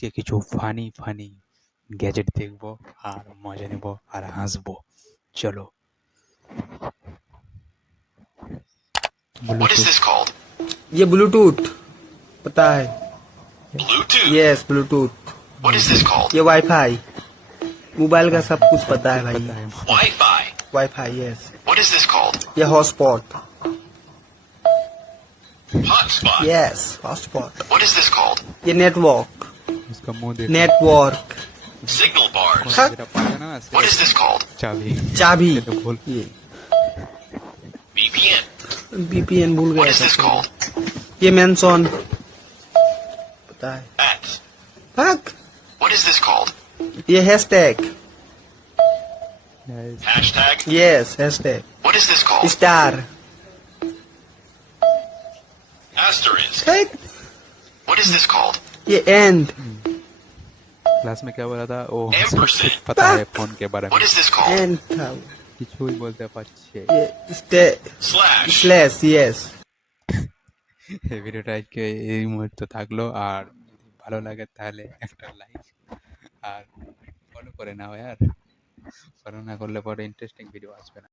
আজকে কিছু funny funny gadget দেখবো আর মজা নেব আর হাসবো। চলো। What is Bluetooth. this called? ये ब्लूटूथ पता है। Bluetooth. Yes Bluetooth. What is this called? ये वाईफाई मोबाइल का सब कुछ पता है भाई। पता है। Wi-Fi. Wifi yes. What is this called? ये hotspot Hotspot. Yes hotspot. What is this called? ये नेटवर्क इसका मुंह देखो। Network Signal bars. हाँ। मेरा पाया ना What is this called? चाबी। चाबी ये तो भूल। ये VPN. VPN भूल What गया is था this तो। called? ये मेंशन पता है। At. Fuck What is this called? ये hashtag Hashtag. Yes hashtag What is this called? Star Asterisk. What is this called? ये एंड क्लास में क्या बोला था ओ Ampersand. पता है फोन के बारे में What is this called? And था কিছুই বলতে পারছে। ये स्टे Slash. স্ল্যাশ यस এই ভিডিওটা আজকে এই মুহূর্তে থাকলো, আর যদি ভালো লাগে তাহলে একটা লাইক আর ফলো করে নাও यार। ফলো না করলে পরে ইন্টারেস্টিং ভিডিও আসবে না।